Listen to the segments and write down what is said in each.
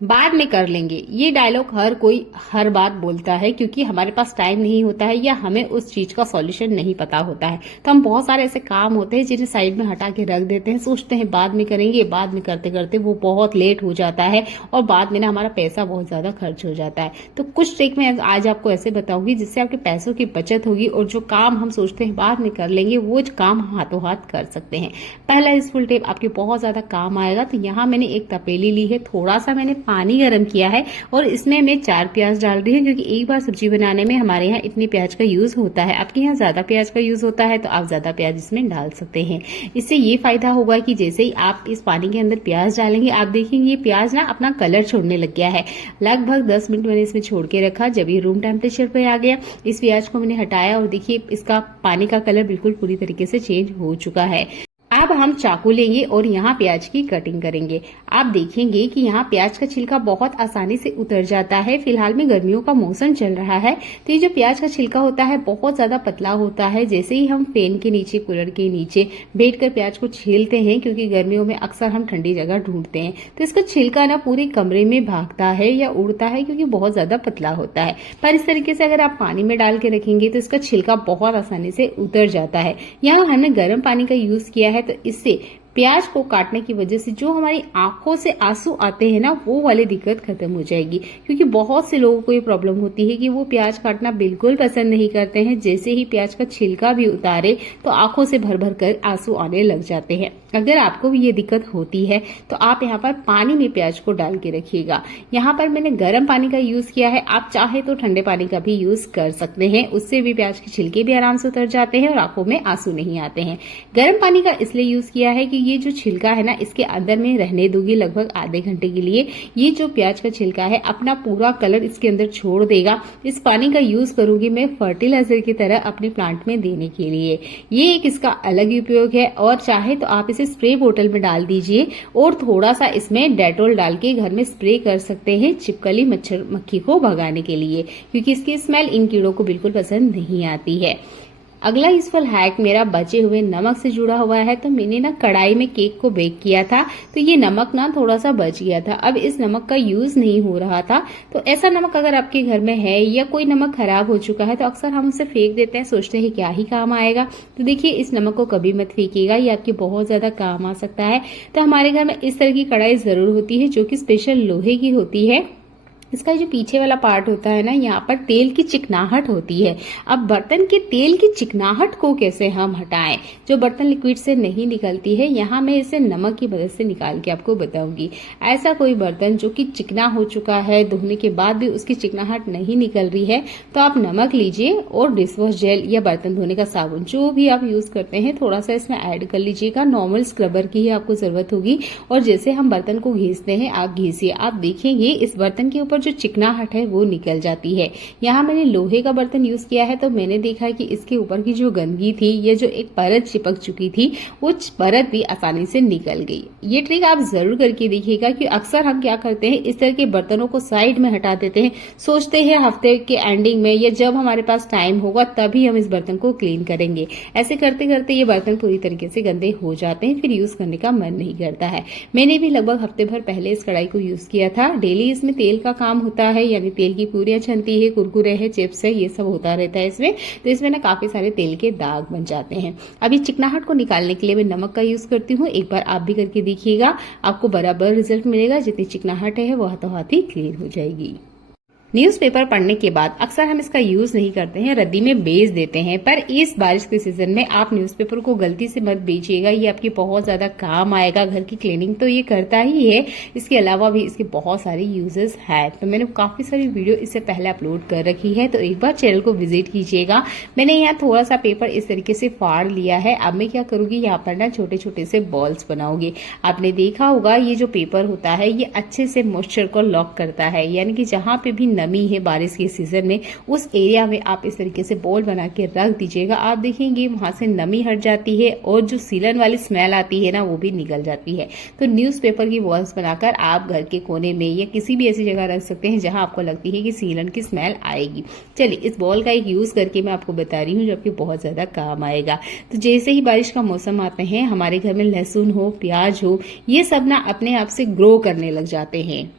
बाद में कर लेंगे, ये डायलॉग हर कोई हर बात बोलता है, क्योंकि हमारे पास टाइम नहीं होता है या हमें उस चीज का सॉल्यूशन नहीं पता होता है। तो हम बहुत सारे ऐसे काम होते हैं जिन्हें साइड में हटा के रख देते हैं, सोचते हैं बाद में करेंगे, बाद में करते करते वो बहुत लेट हो जाता है और बाद में ना हमारा पैसा बहुत ज्यादा खर्च हो जाता है। तो कुछ ट्रिक मैं आज आपको ऐसे बताऊंगी जिससे आपके पैसों की बचत होगी और जो काम हम सोचते हैं बाद में कर लेंगे वो काम हाथों हाथ कर सकते हैं। पहला यूजफुल टिप आपके बहुत ज्यादा काम आएगा। तो यहाँ मैंने एक तपेली ली है, थोड़ा सा मैंने पानी गर्म किया है और इसमें मैं 4 प्याज डाल रही हूँ, क्योंकि एक बार सब्जी बनाने में हमारे यहाँ इतने प्याज का यूज होता है। आपके यहाँ ज्यादा प्याज का यूज होता है तो आप ज्यादा प्याज इसमें डाल सकते हैं। इससे ये फायदा होगा कि जैसे ही आप इस पानी के अंदर प्याज डालेंगे, आप देखेंगे ये प्याज ना अपना कलर छोड़ने लग गया है। लगभग 10 मिनट मैंने इसमें छोड़ के रखा। जब ये रूम टेम्परेचर पे आ गया, इस प्याज को मैंने हटाया और देखिए इसका पानी का कलर बिल्कुल पूरी तरीके से चेंज हो चुका है। अब हम चाकू लेंगे और यहाँ प्याज की कटिंग करेंगे। आप देखेंगे कि यहाँ प्याज का छिलका बहुत आसानी से उतर जाता है। फिलहाल में गर्मियों का मौसम चल रहा है तो ये जो प्याज का छिलका होता है बहुत ज्यादा पतला होता है। जैसे ही हम फैन के नीचे, कूलर के नीचे बैठकर प्याज को छीलते हैं, क्योंकि गर्मियों में अक्सर हम ठंडी जगह ढूंढते हैं, तो इसका छिलका ना पूरे कमरे में भागता है या उड़ता है, क्योंकि बहुत ज्यादा पतला होता है। पर इस तरीके से अगर आप पानी में डाल के रखेंगे तो इसका छिलका बहुत आसानी से उतर जाता है। यहाँ हमने गर्म पानी का यूज किया है तो इससे प्याज को काटने की वजह से जो हमारी आंखों से आंसू आते हैं ना, वो वाली दिक्कत खत्म हो जाएगी। क्योंकि बहुत से लोगों को ये प्रॉब्लम होती है कि वो प्याज काटना बिल्कुल पसंद नहीं करते हैं। जैसे ही प्याज का छिलका भी उतारे तो आंखों से भर भर कर आंसू आने लग जाते हैं। अगर आपको भी ये दिक्कत होती है तो आप यहाँ पर पानी में प्याज को डाल के रखिएगा। यहाँ पर मैंने गर्म पानी का यूज किया है, आप चाहे तो ठंडे पानी का भी यूज कर सकते हैं। उससे भी प्याज के छिलके भी आराम से उतर जाते हैं और आंखों में आंसू नहीं आते हैं। गर्म पानी का इसलिए यूज किया है कि ये जो छिलका है ना, इसके अंदर में रहने दूंगी लगभग आधे घंटे के लिए। ये जो प्याज का छिलका है अपना पूरा कलर इसके अंदर छोड़ देगा। इस पानी का यूज करूंगी मैं फर्टिलाइजर की तरह अपने प्लांट में देने के लिए। ये एक इसका अलग उपयोग है। और चाहे तो आप इसे स्प्रे बोतल में डाल दीजिए और थोड़ा सा इसमें डेटॉल डाल के घर में स्प्रे कर सकते हैं छिपकली मच्छर मक्खी को भगाने के लिए, क्योंकि इसकी स्मेल इन कीड़ों को बिल्कुल पसंद नहीं आती है। अगला यूजफुल हैक मेरा बचे हुए नमक से जुड़ा हुआ है। तो मैंने ना कढ़ाई में केक को बेक किया था तो ये नमक ना थोड़ा सा बच गया था। अब इस नमक का यूज नहीं हो रहा था। तो ऐसा नमक अगर आपके घर में है या कोई नमक खराब हो चुका है तो अक्सर हम उसे फेंक देते हैं, सोचते हैं क्या ही काम आएगा। तो देखिए इस नमक को कभी मत फेंकिएगा, ये आपके बहुत ज्यादा काम आ सकता है। तो हमारे घर में इस तरह की कढ़ाई जरूर होती है जो कि स्पेशल लोहे की होती है। इसका जो पीछे वाला पार्ट होता है ना, यहाँ पर तेल की चिकनाहट होती है। अब बर्तन के तेल की चिकनाहट को कैसे हम हटाएं, जो बर्तन लिक्विड से नहीं निकलती है, यहाँ मैं इसे नमक की मदद से निकाल के आपको बताऊंगी। ऐसा कोई बर्तन जो कि चिकना हो चुका है, धोने के बाद भी उसकी चिकनाहट नहीं निकल रही है, तो आप नमक लीजिए और डिशवॉश जेल या बर्तन धोने का साबुन जो भी आप यूज करते हैं थोड़ा सा इसमें ऐड कर लीजिएगा। नॉर्मल स्क्रबर की ही आपको जरूरत होगी। और जैसे हम बर्तन को घिसते हैं आप घिसिए, आप देखेंगे इस बर्तन के ऊपर जो चिकनाहट है वो निकल जाती है। यहाँ मैंने लोहे का बर्तन यूज किया है तो मैंने देखा कि इसके ऊपर की जो गंदगी थी या जो एक परत चिपक चुकी थी वो परत भी आसानी से निकल गई। ये ट्रिक आप जरूर करके देखिएगा कि अक्सर हम क्या करते हैं, इस तरह के बर्तनों को साइड में हटा देते हैं, सोचते हैं हफ्ते के एंडिंग में या जब हमारे पास टाइम होगा तभी हम इस बर्तन को क्लीन करेंगे। ऐसे करते करते ये बर्तन पूरी तरीके से गंदे हो जाते हैं, फिर यूज करने का मन नहीं करता है। मैंने भी लगभग हफ्ते भर पहले इस कढ़ाई को यूज किया था। डेली इसमें तेल का काम होता है, यानी तेल की पूरियां छनती है, कुरकुरे है, चिप्स है, ये सब होता रहता है इसमें। तो इसमें ना काफी सारे तेल के दाग बन जाते हैं। अभी चिकनाहट को निकालने के लिए मैं नमक का यूज करती हूँ। एक बार आप भी करके देखिएगा, आपको बराबर रिजल्ट मिलेगा। जितनी चिकनाहट है वो हाथों हाथ ही क्लीन हो जाएगी। न्यूज़पेपर पढ़ने के बाद अक्सर हम इसका यूज नहीं करते हैं, रद्दी में बेच देते हैं। पर इस बारिश के सीजन में आप न्यूज़पेपर को गलती से मत बेचिएगा, ये आपके बहुत ज्यादा काम आएगा। घर की क्लीनिंग तो ये करता ही है, इसके अलावा भी इसके बहुत सारे यूजेस हैं। तो मैंने काफी सारी वीडियो इससे पहले अपलोड कर रखी है, तो एक बार चैनल को विजिट कीजिएगा। मैंने यहाँ थोड़ा सा पेपर इस तरीके से फाड़ लिया है। अब मैं क्या करूंगी, यहाँ पर ना छोटे छोटे से बॉल्स बनाऊंगी। आपने देखा होगा ये जो पेपर होता है ये अच्छे से मॉइस्चर को लॉक करता है, यानी कि जहाँ पे भी नमी है बारिश के सीजन में उस एरिया में आप इस तरीके से बॉल बना के रख दीजिएगा। आप देखेंगे वहां से नमी हट जाती है और जो सीलन वाली स्मेल आती है ना वो भी निकल जाती है। तो न्यूज़पेपर की बॉल्स बनाकर आप घर के कोने में या किसी भी ऐसी जगह रख सकते हैं जहां आपको लगती है कि सीलन की स्मेल आएगी। चलिए इस बॉल का एक यूज करके मैं आपको बता रही हूँ जो आपके बहुत ज्यादा काम आएगा। तो जैसे ही बारिश का मौसम आते हैं, हमारे घर में लहसुन हो, प्याज हो, ये सब ना अपने आप से ग्रो करने लग जाते हैं।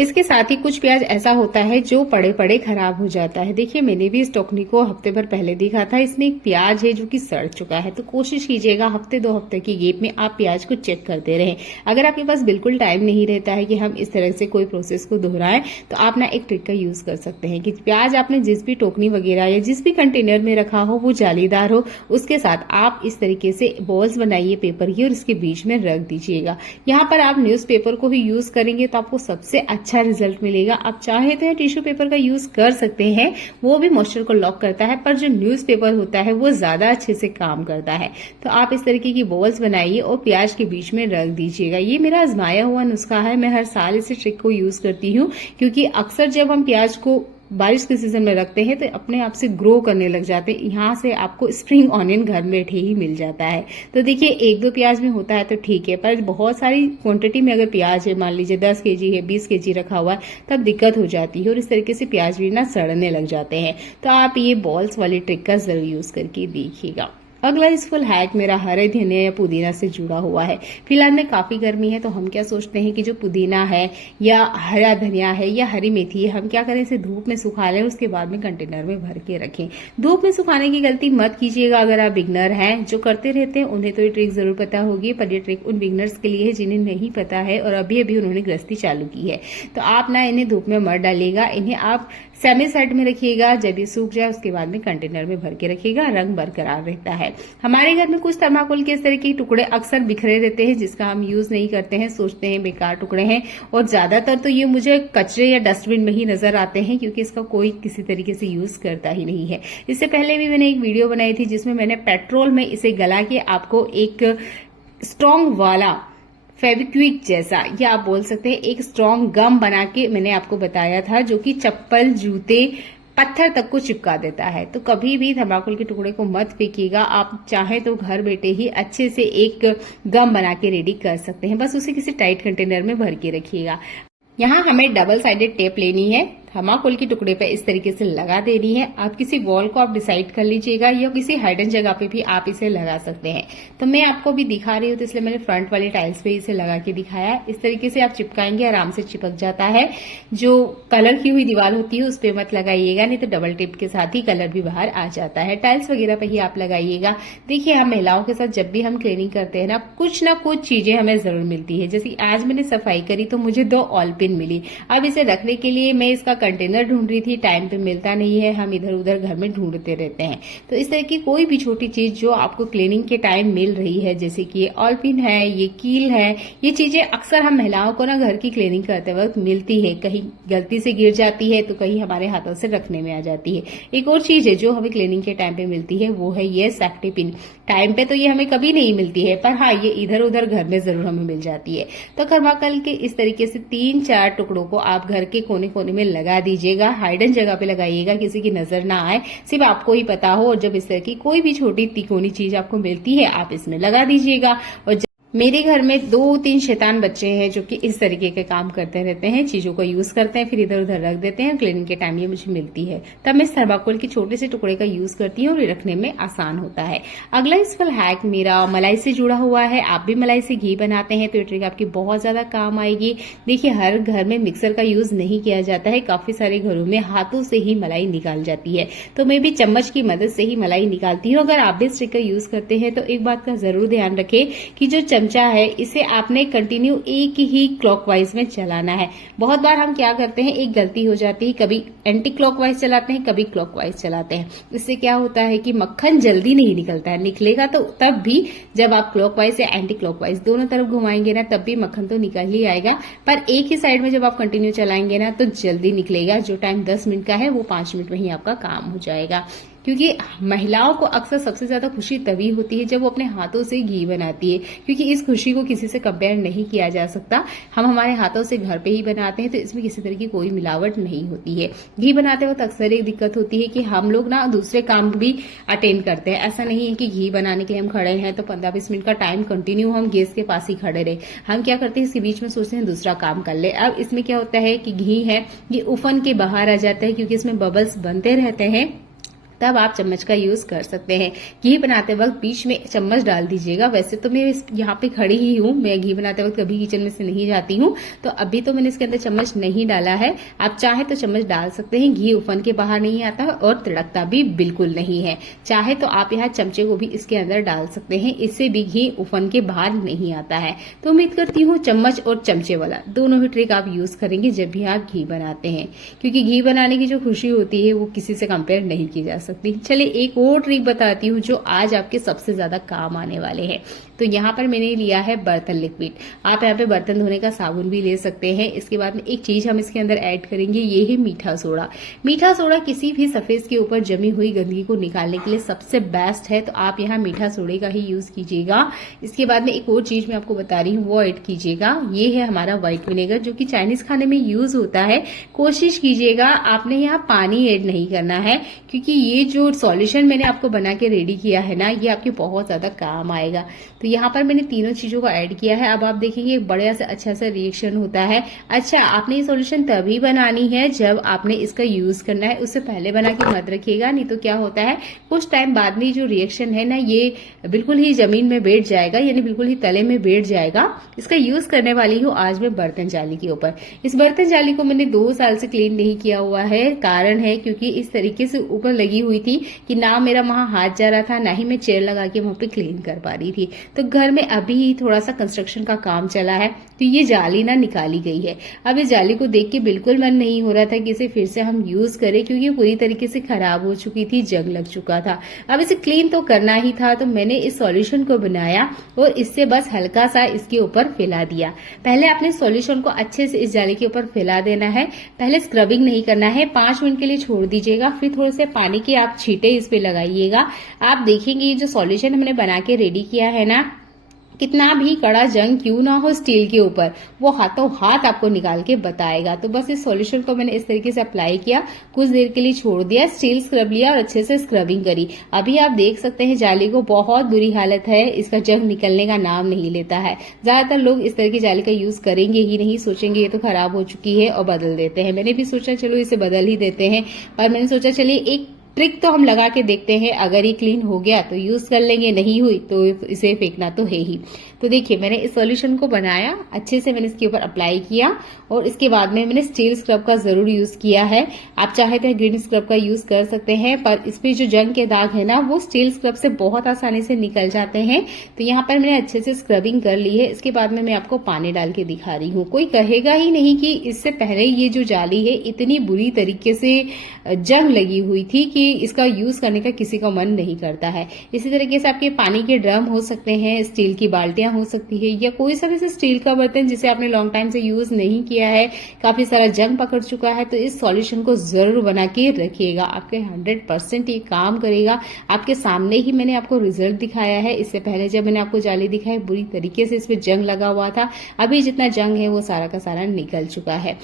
इसके साथ ही कुछ प्याज ऐसा होता है जो पड़े पड़े खराब हो जाता है। देखिए मैंने भी इस टोकनी को हफ्ते भर पहले देखा था, इसमें एक प्याज है जो कि सड़ चुका है। तो कोशिश कीजिएगा हफ्ते 2 हफ्ते की गैप में आप प्याज को चेक करते रहें। अगर आपके पास बिल्कुल टाइम नहीं रहता है कि हम इस तरह से कोई प्रोसेस को दोहराएं, तो आप ना एक ट्रिक का यूज कर सकते हैं कि प्याज आपने जिस भी टोकनी वगैरह या जिस भी कंटेनर में रखा हो वो जालीदार हो, उसके साथ आप इस तरीके से बॉल्स बनाइए पेपर की और इसके बीच में रख दीजिएगा। यहाँ पर आप न्यूज़पेपर को भी यूज करेंगे तो आपको सबसे अच्छा रिजल्ट मिलेगा। आप चाहे तो टिश्यू पेपर का यूज कर सकते हैं, वो भी मॉइस्चर को लॉक करता है, पर जो न्यूज़पेपर होता है वो ज्यादा अच्छे से काम करता है। तो आप इस तरीके की बॉल्स बनाइए और प्याज के बीच में रख दीजिएगा। ये मेरा आजमाया हुआ नुस्खा है, मैं हर साल इस ट्रिक को यूज करती हूँ, क्योंकि अक्सर जब हम प्याज को बारिश के सीजन में रखते हैं तो अपने आप से ग्रो करने लग जाते हैं। यहाँ से आपको स्प्रिंग ऑनियन घर में बैठे ही मिल जाता है। तो देखिए 1-2 प्याज में होता है तो ठीक है, पर बहुत सारी क्वांटिटी में अगर प्याज है, मान लीजिए 10 केजी है, 20 केजी रखा हुआ है, तब दिक्कत हो जाती है और इस तरीके से प्याज भी ना सड़ने लग जाते हैं। तो आप ये बॉल्स वाली ट्रिक का जरूर यूज करके देखिएगा। अगला यूजफुल हैक मेरा हरे धनिया या पुदीना से जुड़ा हुआ है। फिलहाल में काफी गर्मी है तो हम क्या सोचते हैं कि जो पुदीना है या हरा धनिया है या हरी मेथी है, हम क्या करें, इसे धूप में सुखा लें, उसके बाद में कंटेनर में भर के रखें। धूप में सुखाने की गलती मत कीजिएगा अगर आप बिगनर हैं। जो करते रहते हैं उन्हें तो ये ट्रिक जरूर पता होगी, पर ये ट्रिक उन बिगनर्स के लिए है जिन्हें नहीं पता है और अभी अभी उन्होंने गृहस्थी चालू की है। तो आप ना इन्हें धूप में मत डालिएगा, इन्हें आप सेमी सेट में रखिएगा। जब ये सूख जाए उसके बाद में कंटेनर में भर के रखिएगा, रंग बरकरार रहता है। हमारे घर में कुछ थर्माकोल के इस तरह के टुकड़े अक्सर बिखरे रहते हैं जिसका हम यूज नहीं करते हैं, सोचते हैं बेकार टुकड़े हैं, और ज्यादातर तो ये मुझे कचरे या डस्टबिन में ही नजर आते हैं क्योंकि इसका कोई किसी तरीके से यूज करता ही नहीं है। इससे पहले भी मैंने एक वीडियो बनाई थी जिसमें मैंने पेट्रोल में इसे गला के आपको एक स्ट्रॉन्ग वाला फेविक्विक जैसा, या आप बोल सकते हैं एक स्ट्रॉन्ग गम बना के मैंने आपको बताया था, जो कि चप्पल, जूते, पत्थर तक को चिपका देता है। तो कभी भी थर्माकोल के टुकड़े को मत फेंकिएगा। आप चाहे तो घर बैठे ही अच्छे से एक गम बना के रेडी कर सकते हैं, बस उसे किसी टाइट कंटेनर में भर के रखिएगा। यहाँ हमें डबल साइडेड टेप लेनी है, थर्माकोल के टुकड़े पे इस तरीके से लगा देनी है। आप किसी वॉल को आप डिसाइड कर लीजिएगा या किसी हाइडन जगह पे भी आप इसे लगा सकते हैं। तो मैं आपको भी दिखा रही हूँ तो इसलिए मैंने फ्रंट वाली टाइल्स पे इसे लगा के दिखाया। इस तरीके से आप चिपकाएंगे, आराम से चिपक जाता है। जो कलर की हुई दीवार होती है उस पर मत लगाइएगा, नहीं तो डबल टेप के साथ ही कलर भी बाहर आ जाता है। टाइल्स वगैरह पे ही आप लगाइएगा। देखिए हम महिलाओं के साथ जब भी हम क्लीनिंग करते हैं ना कुछ चीजें हमें जरूर मिलती है। जैसे आज मैंने सफाई करी तो मुझे 2 ऑल पिन मिली। अब इसे रखने के लिए मैं इसका कंटेनर ढूंढ रही थी, टाइम पे मिलता नहीं है, हम इधर उधर घर में ढूंढते रहते हैं। तो इस तरह की कोई भी छोटी चीज जो आपको क्लीनिंग के टाइम मिल रही है, जैसे कि ये ऑल पिन है, ये कील है, ये चीजें अक्सर हम महिलाओं को ना घर की क्लीनिंग करते वक्त मिलती है। कहीं गलती से गिर जाती है तो कहीं हमारे हाथों से रखने में आ जाती है। एक और चीज है जो हमें क्लीनिंग के टाइम पे मिलती है, वो है ये सेफ्टी पिन। टाइम पे तो ये हमें कभी नहीं मिलती है, पर हाँ ये इधर उधर घर में जरूर हमें मिल जाती है। तो थर्माकोल के इस तरीके से 3-4 टुकड़ों को आप घर के कोने कोने में लगा दीजिएगा। हाइडन जगह पे लगाइएगा, किसी की नजर ना आए, सिर्फ आपको ही पता हो। और जब इस तरह की कोई भी छोटी तिकोनी चीज आपको मिलती है आप इसमें लगा दीजिएगा। और मेरे घर में 2-3 शैतान बच्चे हैं जो कि इस तरीके के काम करते रहते हैं, चीजों को यूज करते हैं फिर इधर उधर रख देते हैं। क्लीनिंग के टाइम ये मुझे मिलती है, तब मैं थर्माकोल के छोटे से टुकड़े का यूज करती हूँ और रखने में आसान होता है। अगला यूजफुल हैक मेरा मलाई से जुड़ा हुआ है। आप भी मलाई से घी बनाते हैं तो ये ट्रिक आपकी बहुत ज्यादा काम आएगी। देखिए हर घर में मिक्सर का यूज नहीं किया जाता है, काफी सारे घरों में हाथों से ही मलाई निकाल जाती है। तो मैं भी चम्मच की मदद से ही मलाई निकालती हूँ। अगर आप भी इस ट्रिक का यूज करते हैं तो एक बात का जरूर ध्यान रखें कि जो चमचा है इसे आपने कंटिन्यू एक ही क्लॉकवाइज में चलाना है। बहुत बार हम क्या करते हैं, एक गलती हो जाती है, कभी एंटी क्लॉकवाइज चलाते हैं, कभी क्लॉकवाइज चलाते हैं। इससे क्या होता है कि मक्खन जल्दी नहीं निकलता है, निकलेगा तो तब भी जब आप क्लॉकवाइज या एंटी क्लॉकवाइज दोनों तरफ घुमाएंगे ना, तब भी मक्खन तो निकल ही आएगा। पर एक ही साइड में जब आप कंटिन्यू चलाएंगे ना तो जल्दी निकलेगा। जो टाइम 10 मिनट का है वो 5 मिनट में ही आपका काम हो जाएगा। क्योंकि महिलाओं को अक्सर सबसे ज्यादा खुशी तभी होती है जब वो अपने हाथों से घी बनाती है, क्योंकि इस खुशी को किसी से कंपेयर नहीं किया जा सकता। हम हमारे हाथों से घर पे ही बनाते हैं तो इसमें किसी तरह की कोई मिलावट नहीं होती है। घी बनाते वक्त अक्सर एक दिक्कत होती है कि हम लोग ना दूसरे काम भी अटेंड करते हैं। ऐसा नहीं है कि घी बनाने के लिए हम खड़े हैं तो 15-20 मिनट का टाइम कंटिन्यू हम गैस के पास ही खड़े रहे। हम क्या करते हैं, इसके बीच में सोचते हैं दूसरा काम कर ले। अब इसमें क्या होता है कि घी है ये उफन के बाहर आ जाता है, क्योंकि इसमें बबल्स बनते रहते हैं तब आप चम्मच का यूज कर सकते हैं। घी बनाते वक्त बीच में चम्मच डाल दीजिएगा। वैसे तो मैं यहाँ पे खड़ी ही हूँ, मैं घी बनाते वक्त कभी किचन में से नहीं जाती हूँ, तो अभी तो मैंने इसके अंदर चम्मच नहीं डाला है। आप चाहे तो चम्मच डाल सकते हैं। घी उफन के बाहर नहीं आता और तिड़कता भी बिल्कुल नहीं है। चाहे तो आप यहाँ चमचे को भी इसके अंदर डाल सकते हैं, इससे भी घी उफन के बाहर नहीं आता है। तो उम्मीद करती हूँ चम्मच और चमचे वाला दोनों ही ट्रिक आप यूज करेंगे जब भी आप घी बनाते हैं, क्योंकि घी बनाने की जो खुशी होती है वो किसी से कंपेयर नहीं की जा सकती। चलिए एक और ट्रिक बताती हूँ जो आज आपके सबसे ज्यादा काम आने वाले हैं। तो यहाँ पर मैंने लिया है बर्तन लिक्विड। आप यहाँ पे बर्तन धोने का साबुन भी ले सकते हैं। इसके बाद में एक चीज हम इसके अंदर ऐड करेंगे, ये है मीठा सोडा। मीठा सोडा किसी भी सरफेस के ऊपर जमी हुई गंदगी को निकालने के लिए सबसे बेस्ट है, तो आप यहाँ मीठा सोडे का ही यूज कीजिएगा। इसके बाद में एक और चीज मैं आपको बता रही हूँ, वो ऐड कीजिएगा। ये है हमारा व्हाइट विनेगर, जो कि चाइनीज खाने में यूज होता है। कोशिश कीजिएगा आपने यहाँ पानी ऐड नहीं करना है, क्योंकि ये जो सॉल्यूशन मैंने आपको बना के रेडी किया है ना, ये आपके बहुत ज्यादा काम आएगा। तो यहाँ पर मैंने तीनों चीजों को ऐड किया है। अब आप देखेंगे बढ़िया से अच्छा सा रिएक्शन होता है। अच्छा, आपने ये सॉल्यूशन तभी बनानी है जब आपने इसका यूज करना है, उससे पहले बना के मत रखिएगा। नहीं तो क्या होता है, कुछ टाइम बाद में जो रिएक्शन है ना, ये बिल्कुल ही जमीन में बैठ जाएगा, यानी बिल्कुल ही तले में बैठ जाएगा। इसका यूज करने वाली हूँ आज मैं बर्तन जाली के ऊपर। इस बर्तन जाली को मैंने 2 साल से क्लीन नहीं किया हुआ है। कारण है क्योंकि इस तरीके से ऊपर लगी हुई थी कि ना मेरा वहां हाथ जा रहा था, ना ही मैं चेयर लगा के वहां पे क्लीन कर पा रही थी। तो घर में अभी थोड़ा सा कंस्ट्रक्शन का काम चला है, तो ये जाली ना निकाली गई है। अब इस जाली को देख के बिल्कुल मन नहीं हो रहा था कि इसे फिर से हम यूज करें, क्योंकि ये पूरी तरीके से खराब हो चुकी थी, जंग लग चुका था। अब इसे क्लीन तो करना ही था, तो मैंने इस सॉल्यूशन को बनाया और इससे बस हल्का सा इसके ऊपर फैला दिया। पहले आपने सॉल्यूशन को अच्छे से इस जाली के ऊपर फैला देना है। पहले स्क्रबिंग नहीं करना है, 5 मिनट के लिए छोड़ दीजिएगा। फिर थोड़े से पानी के आप छींटे इस पे लगाइएगा। आप देखेंगे ये जो सॉल्यूशन हमने बना के रेडी किया है ना, कितना भी कड़ा जंग क्यों ना हो स्टील के ऊपर, वो हाथों हाथ आपको निकाल के बताएगा। तो बस इस सॉल्यूशन को मैंने इस तरीके से अप्लाई किया, कुछ देर के लिए छोड़ दिया, स्टील स्क्रब लिया और अच्छे से स्क्रबिंग करी। अभी आप देख सकते हैं जाली को बहुत बुरी हालत है, इसका जंग निकलने का नाम नहीं लेता है। ज्यादातर लोग इस तरह की जाली का यूज करेंगे ही नहीं, सोचेंगे ये तो खराब हो चुकी है और बदल देते हैं। मैंने भी सोचा चलो इसे बदल ही देते हैं, पर मैंने सोचा चलिए एक ट्रिक तो हम लगा के देखते हैं, अगर ये क्लीन हो गया तो यूज कर लेंगे, नहीं हुई तो इसे फेंकना तो है ही। तो देखिए मैंने इस सॉल्यूशन को बनाया, अच्छे से मैंने इसके ऊपर अप्लाई किया और इसके बाद में मैंने स्टील स्क्रब का जरूर यूज किया है। आप चाहे तो ग्रीन स्क्रब का यूज कर सकते हैं, पर इसमें जो जंग के दाग है ना, वो स्टील स्क्रब से बहुत आसानी से निकल जाते हैं। तो यहाँ पर मैंने अच्छे से स्क्रबिंग कर ली है। इसके बाद में मैं आपको पानी डाल के दिखा रही हूँ। कोई कहेगा ही नहीं कि इससे पहले ये जो जाली है इतनी बुरी तरीके से जंग लगी हुई थी कि इसका यूज करने का किसी का मन नहीं करता है। इसी तरीके से आपके पानी के ड्रम हो सकते हैं, स्टील की बाल्टियां हो सकती है, या कोई सा भी स्टील का बर्तन जिसे आपने लॉन्ग टाइम से यूज नहीं किया है, काफी सारा जंग पकड़ चुका है, तो इस सॉल्यूशन को जरूर बना के रखिएगा। आपके 100% ये काम करेगा। आपके सामने ही मैंने आपको रिजल्ट दिखाया है। इससे पहले जब मैंने आपको जाली दिखाई, बुरी तरीके से इसमें जंग लगा हुआ था। अभी जितना जंग है वो सारा का सारा निकल चुका है।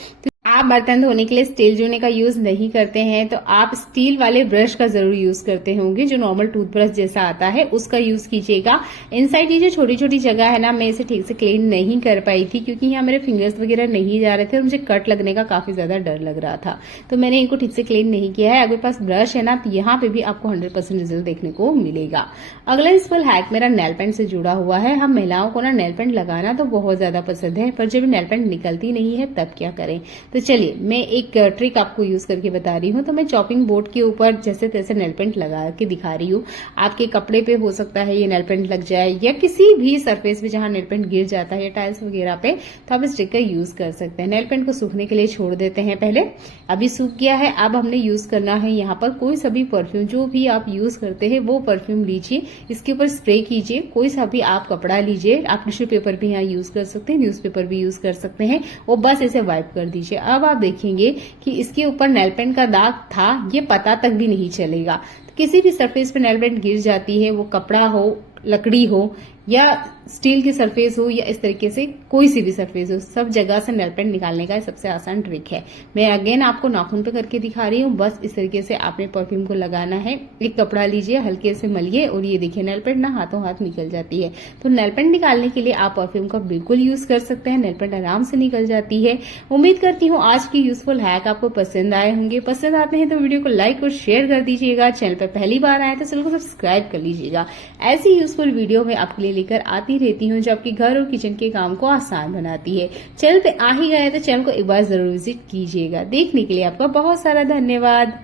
आप बर्तन धोने के लिए स्टील जूने का यूज नहीं करते हैं, तो आप स्टील वाले ब्रश का जरूर यूज करते होंगे, जो नॉर्मल टूथब्रश जैसा आता है, उसका यूज कीजिएगा। इनसाइड ये जो छोटी छोटी जगह है ना, मैं इसे ठीक से क्लीन नहीं कर पाई थी, क्योंकि यहाँ मेरे फिंगर्स वगैरह नहीं जा रहे थे और मुझे कट लगने का काफी ज्यादा डर लग रहा था, तो मैंने इनको ठीक से क्लीन नहीं किया है। अगर पास ब्रश है ना, तो यहाँ पे भी आपको 100% रिजल्ट देखने को मिलेगा। अगला यूजफुल हैक मेरा नेल पेंट से जुड़ा हुआ है। हम महिलाओं को ना नेल पेंट लगाना तो बहुत ज्यादा पसंद है, पर जब नेल पेंट निकलती नहीं है तब क्या करें। तो चलिए मैं एक ट्रिक आपको यूज करके बता रही हूँ। तो मैं चॉपिंग बोर्ड के ऊपर जैसे तैसे नेल पेंट लगा के दिखा रही हूँ। आपके कपड़े पे हो सकता है ये नेल पेंट लग जाए, या किसी भी सरफेस पे जहां नेल पेंट गिर जाता है, या टाइल्स वगैरह पे, तो आप इस ट्रिक का यूज कर सकते हैं। नेल पेंट को सूखने के लिए छोड़ देते हैं पहले। अभी सूख गया है, अब हमने यूज करना है यहाँ पर कोई सा भी परफ्यूम, जो भी आप यूज करते हैं वो परफ्यूम लीजिए, इसके ऊपर स्प्रे कीजिए। कोई सा भी आप कपड़ा लीजिए, आप टिश्यू पेपर भी यहाँ यूज कर सकते हैं, न्यूज पेपर भी यूज कर सकते हैं, और बस इसे वाइप कर दीजिए। अब आप देखेंगे कि इसके ऊपर नेल पेंट का दाग था, ये पता तक भी नहीं चलेगा। किसी भी सरफेस पे नेल पेंट गिर जाती है, वो कपड़ा हो, लकड़ी हो, या स्टील की सरफेस हो या इस तरीके से कोई सी भी सरफेस हो, सब जगह से नेल पेंट निकालने का सबसे आसान ट्रिक है। मैं अगेन आपको नाखून पे करके दिखा रही हूँ। बस इस तरीके से आपने परफ्यूम को लगाना है। एक कपड़ा लीजिए, हल्के से मलिए और ये देखिए नेल पेंट ना हाथों हाथ निकल जाती है। तो नेल पेंट निकालने के लिए आप परफ्यूम का बिल्कुल यूज कर सकते हैं। नेल पेंट आराम से निकल जाती है। उम्मीद करती हूँ आज की यूजफुल हैक आपको पसंद आए होंगे। पसंद आते हैं तो वीडियो को लाइक और शेयर कर दीजिएगा। चैनल पर पहली बार आए तो चैनल को सब्सक्राइब कर लीजिएगा। ऐसी यूजफुल वीडियो मैं आपके लिए लेकर आती रहती हूँ जो आपके घर और किचन के काम को आसान बनाती है। चैनल पे आ ही गए तो चैनल को एक बार जरूर विजिट कीजिएगा। देखने के लिए आपका बहुत सारा धन्यवाद।